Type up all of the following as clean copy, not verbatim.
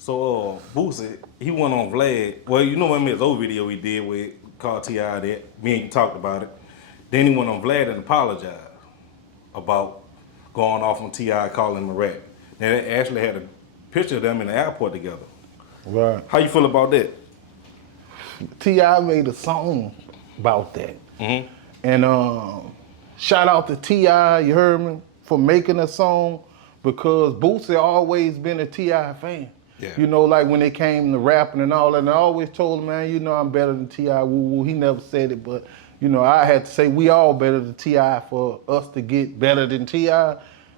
So Boosie, he went on Vlad. Well, you know what his old video he did with called T.I. that me and you talked about it. Then he went on Vlad and apologized about going off on T.I. calling him a rat. And they actually had a picture of them in the airport together. Right. How you feel about that? T.I. made a song about that. Mm-hmm. And shout out to T.I., you heard me, for making a song because Boosie always been a T.I. fan. Yeah. You know, like when they came to rapping and all that, and I always told him, man, you know I'm better than T.I. Woo-woo. He never said it, but, you know, I had to say we all better than T.I. for us to get better than T.I.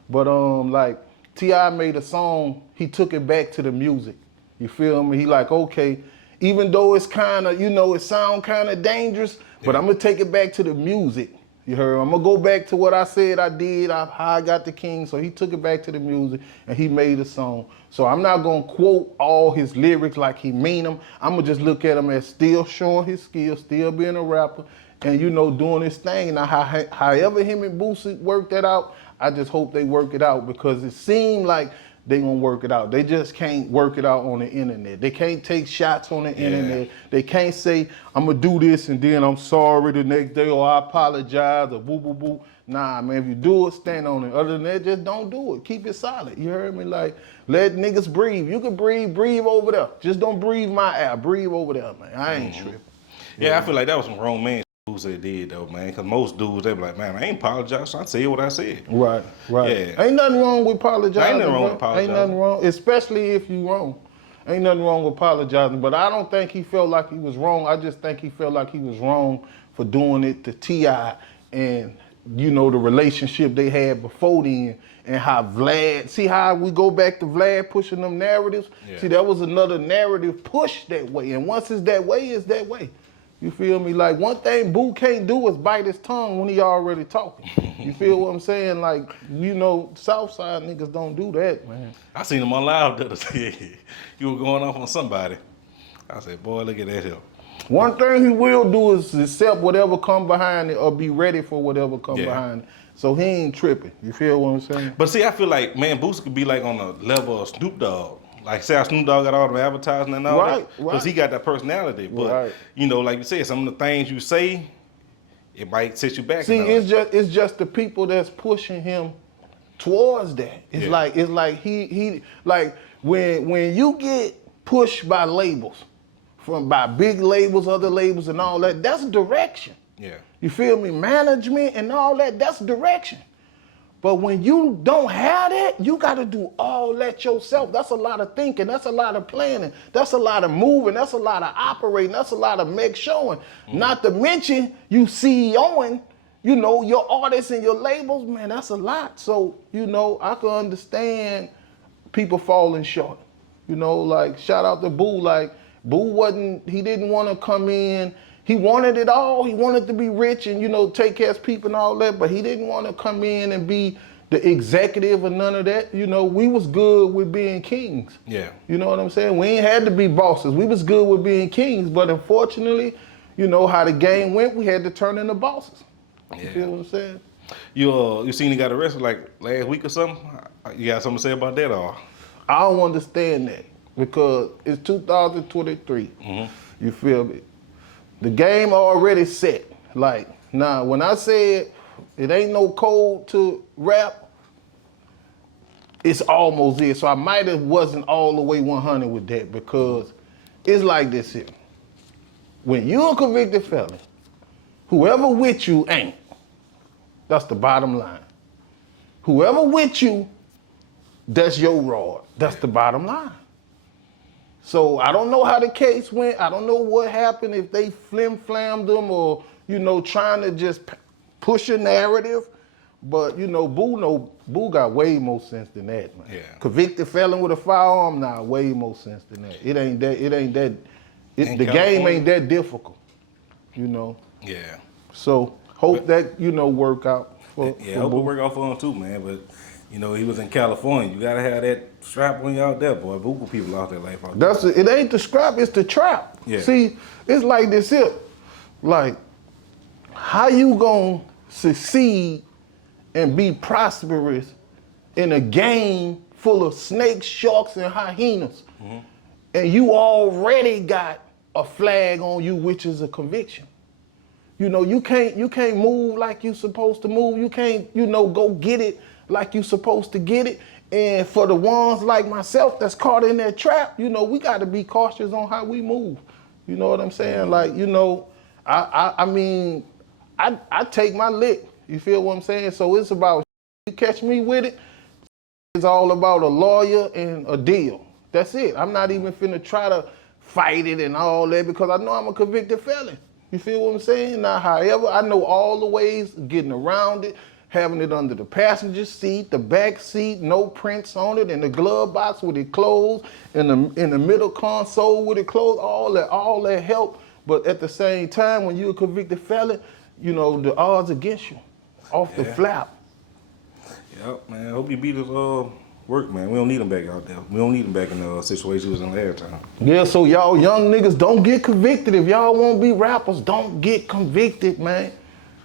But, like, T.I. made a song, he took it back to the music. You feel me? He like, okay, even though it's kind of, you know, it sound kind of dangerous, but I'm going to take it back to the music. You heard? I'm going to go back to what I said I did, how I got the king. So he took it back to the music and he made a song. So I'm not going to quote all his lyrics like he mean them. I'm going to just look at him as still showing his skills, still being a rapper, and, you know, doing his thing. Now, however him and Boosie work that out, I just hope they work it out because it seemed like they gonna work it out. They just can't work it out on the internet. They can't take shots on the internet. They can't say, I'm gonna do this and then I'm sorry the next day or I apologize or boo, boo, boo. Nah, man, if you do it, stand on it. Other than that, just don't do it. Keep it solid. You heard me? Like, let niggas breathe. You can breathe over there. Just don't breathe my air. Breathe over there, man. I ain't tripping. Yeah, I feel like that was some grown man Boosie did though, man. Because most dudes, they be like, man, I ain't apologize. I said what I said. Right. Yeah. Ain't nothing wrong with apologizing. Ain't nothing wrong with apologizing. Ain't nothing wrong, especially if you wrong. Ain't nothing wrong with apologizing. But I don't think he felt like he was wrong. I just think he felt like he was wrong for doing it to T.I. and, you know, the relationship they had before then and how Vlad, see how we go back to Vlad pushing them narratives? Yeah. See, that was another narrative pushed that way. And once it's that way, it's that way. You feel me? Like, one thing Boo can't do is bite his tongue when he already talking. You feel what I'm saying? Like, you know, Southside niggas don't do that, man. I seen him on live the other day. You were going off on somebody. I said, boy, look at that here. One thing he will do is accept whatever come behind it or be ready for whatever come behind it. So he ain't tripping. You feel what I'm saying? But see, I feel like, man, Boosie could be like on the level of Snoop Dogg. Like, say how Snoop Dogg got all the advertising and all that. Because he got that personality. But, you know, like you said, some of the things you say, it might set you back. See, it's just the people that's pushing him towards that. It's like he like when you get pushed by labels, by big labels, other labels and all that, that's direction. Yeah. You feel me? Management and all that, that's direction. But when you don't have that, you got to do all that yourself. That's a lot of thinking. That's a lot of planning. That's a lot of moving. That's a lot of operating. That's a lot of make showing. Not to mention you CEOing, you know, your artists and your labels, man, that's a lot. So, you know, I can understand people falling short. You know, like, shout out to Boo. Like, Boo he didn't want to come in. He wanted it all. He wanted to be rich and, you know, take care of people and all that, but he didn't want to come in and be the executive or none of that. You know, we was good with being kings. Yeah. You know what I'm saying? We ain't had to be bosses. We was good with being kings, but unfortunately, you know, how the game went, we had to turn into bosses. You feel what I'm saying? You seen he got arrested like last week or something? You got something to say about that or? I don't understand that because it's 2023. You feel me? The game already set. Like, now, when I said it ain't no code to rap, it's almost it. So I might have wasn't all the way 100 with that because it's like this here. When you're a convicted felon, whoever with you ain't. That's the bottom line. Whoever with you, that's your rod. That's the bottom line. So I don't know how the case went. I don't know what happened, if they flim-flammed them or, you know, trying to just push a narrative. But, you know, Boo got way more sense than that, man. Yeah. Convicted felon with a firearm, nah, way more sense than that. The game ain't that difficult, you know. Yeah. So hope that, you know, work out for hope it work out for him too, man. But, you know, he was in California. You gotta have that strap on you out there, boy. Buku people lost their life out there. It ain't the scrap, it's the trap. Yeah. See, it's like this here. Like, how you gonna succeed and be prosperous in a game full of snakes, sharks, and hyenas? and you already got a flag on you, which is a conviction. You know, you can't move like you supposed to move. You can't, go get it like you supposed to get it. And for the ones like myself that's caught in that trap, we got to be cautious on how we move. You know what I'm saying? Like, I mean, I take my lick. You feel what I'm saying? So it's about, you catch me with it, it's all about a lawyer and a deal. That's it. I'm not even finna try to fight it and all that because I know I'm a convicted felon. You feel what I'm saying? Now, however, I know all the ways of getting around it, having it under the passenger seat, the back seat, no prints on it, in the glove box with it closed, in the middle console with it closed, all that help. But at the same time, when you're a convicted felon, the odds against you, off the flap. Yep, man. I hope you beat his work, man. We don't need him back out there. We don't need him back in the situation he was in last time. Yeah, so y'all young niggas, don't get convicted. If y'all want to be rappers, don't get convicted, man.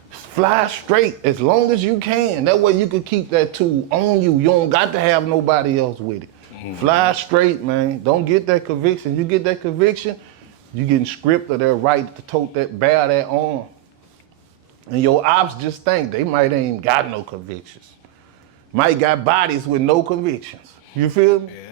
Fly straight as long as you can. That way you can keep that tool on you. You don't got to have nobody else with it. Mm-hmm. Fly straight, man. Don't get that conviction. You get that conviction, you getting stripped of their right to tote that, bear that arm. And your ops just think they ain't got no convictions. Might got bodies with no convictions. You feel me? Yeah.